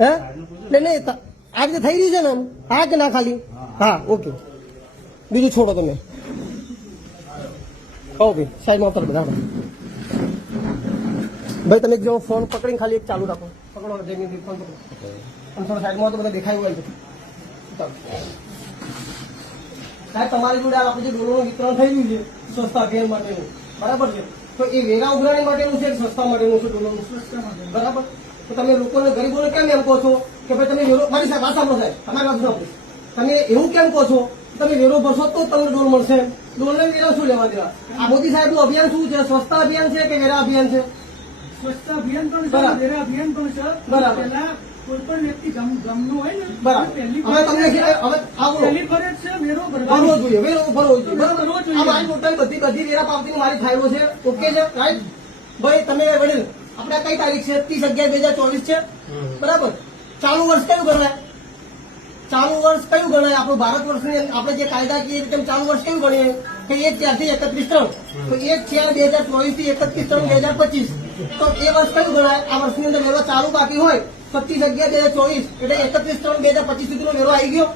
હે નહીં આ રીતે થઈ રહ્યું છે ને હા કે ના ખાલી હા ઓકે બીજું છોડો તમે ઓકે સાઈડમાં ઉતર બધા ભાઈ તમે જો ફોન પકડીને ખાલી એક ચાલુ રાખો પકડો જઈને ફોન પકડો અને થોડો સાઈડમાં તો બધા દેખાયું હોય છે સાહેબ તમારી જોડે આપણે જે ડોલોનું વિતરણ થઈ ગયું છે સ્વચ્છતા અભિયાન માટેનું બરાબર છે તો એ વેરા ઉઘરાણી માટેનું છે સ્વચ્છતા માટેનું છે ડોલોનું બરાબર તો તમે લોકોને ગરીબોને કેમ એમ કહો છો કે ભાઈ તમે વેરો મારી સાહેબ આ સાંભળો સાહેબ તમારી વાત સાંભળો તમે એવું કેમ કહો છો તમે વેરો ભરશો તો તમને ડોલ મળશે ડોલને વેરા શું લેવા દેવા આ મોદી સાહેબનું અભિયાન શું છે સ્વચ્છતા અભિયાન છે કે વેરા અભિયાન છે સ્વચ્છતા અભિયાન પણ છે વેરા અભિયાન પણ છે બરાબર પહેલા કોઈ પણ વ્યક્તિ ગામનું હોય ને બરાબર હવે તમને હવે આવો પહેલી ફરજ છે વેરો ભરવો જોઈએ વેરો ભરવો જોઈએ બરાબર આ મારી ટોટલ બધી વેરા પાવતીની મારી ફાઇલો છે ઓકે છે રાઈટ ભાઈ તમે વડીલ આપણે કઈ તારીખ છે 30/11/2024 છે બરાબર ચાલુ વર્ષ કયું ગણાય ચાલુ વર્ષ કયું ગણાય આપણું ભારત વર્ષની આપણે જે કાયદાકીય રીતે ચાલુ વર્ષ કયું ગણીએ કે 1/4 થી 31/3 તો 1/4/2024 થી 31/3/2025 તો એ વર્ષ કયું ગણાય આ વર્ષની અંદર વેરો ચાલુ બાકી હોય 25/11/2024 એટલે 31/3/2025 સુધીનો વેરો આવી ગયો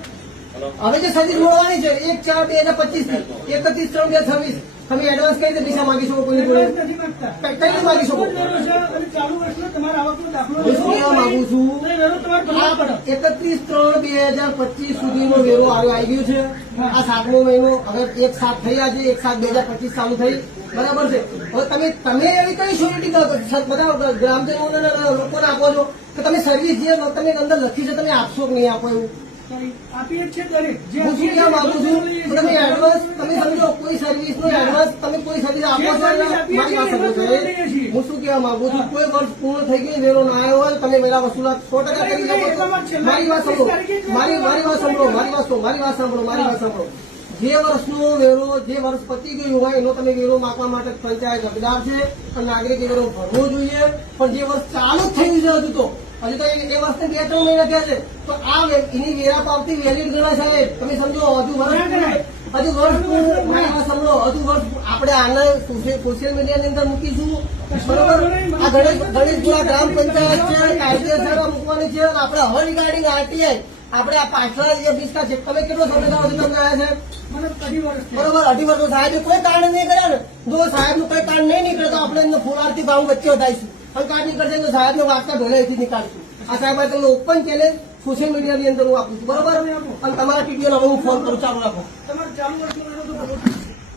હવે જે સર્વિસ મળવાની છે 1/4/2025 થી 31/3/2026 તમે એડવાન્સ કઈ રીતે પૈસા માંગી શકો કોઈ જોડે નથી માંગતા કઈ રીતે માંગી શકો અને ચાલુ વર્ષનો તમારા આવકનો દાખલો હું શું કહેવા માંગુ છું વેરો તમારે ભરવો પડે 31/3/2025 સુધીનો વેરો આવી ગયો છે આ 7મો મહિનો હવે 1/7 થઈ આજે 1/7/2025 ચાલુ થઈ બરાબર છે હવે તમે એવી કઈ સ્યોરિટી બધા ગ્રામજનોને લોકોને આપો છો કે તમે સર્વિસ જે તમે અંદર લખી છે તમે આપશો કે નહીં આપો એવું આપીએ છીએ દરેક જે હું શું કહેવા માંગુ છું તમે એડવાન્સ તમે સમજો કોઈ સર્વિસ નો એડવાન્સ તમે કોઈ સર્વિસ આપો છો મારી વાત સમજો હું શું કહેવા માંગુ છું કોઈ વર્ષ પૂર્ણ થઈ ગયું વેરો ના આવ્યો હોય તમે વેરા વસૂલાત 100% કરી શકો મારી વાત સાંભળો મારી વાત સાંભળો મારી વાત સાંભળો જે વર્ષનો વેરો જે વર્ષ પતી ગયું હોય એનો તમે વેરો માપવા માટે પંચાયત હકદાર છે અને નાગરિકે વેરો ભરવો જોઈએ પણ જે વર્ષ ચાલુ જ થયું છે હજુ તો એ વર્ષને 2-3 મહિના થયા છે તો આ એની વેરા પાવતી વેલિડ ગણાય સાહેબ તમે સમજો હજુ વર્ષ મારી વાત સાંભળો હજુ વર્ષ આપણે આને સોશિયલ મીડિયાની અંદર મૂકીશું બરોબર આ ગણેશપુરા ગ્રામ પંચાયત છે કાયદેસર મૂકવાની છે આપણે હવે રિગાર્ડિંગ આરટીઆઈ આપણે આ પાછળ જે 20 છે તમે કેટલો સમયગાળો તમને આવ્યા છે બરોબર 2.5 વર્ષ સાહેબે કોઈ કારણ નહીં કર્યા ને જો સાહેબ નું કોઈ કારણ નહીં નીકળે તો આપણે એમને ફોલારથી ભાવ વચ્ચે વધારીશું અને કાર્ડ નીકળશે તો સાહેબ ને વાંચતા ઢોળેથી નીકાળશું આ સાહેબ તમને ઓપન ચેલેન્જ સોશિયલ મીડિયાની અંદર હું આપું છું બરોબર અને તમારા ટીડીઓ હવે હું ફોન કરું ચાલુ રાખો તમારે ચાલુ વર્ષનો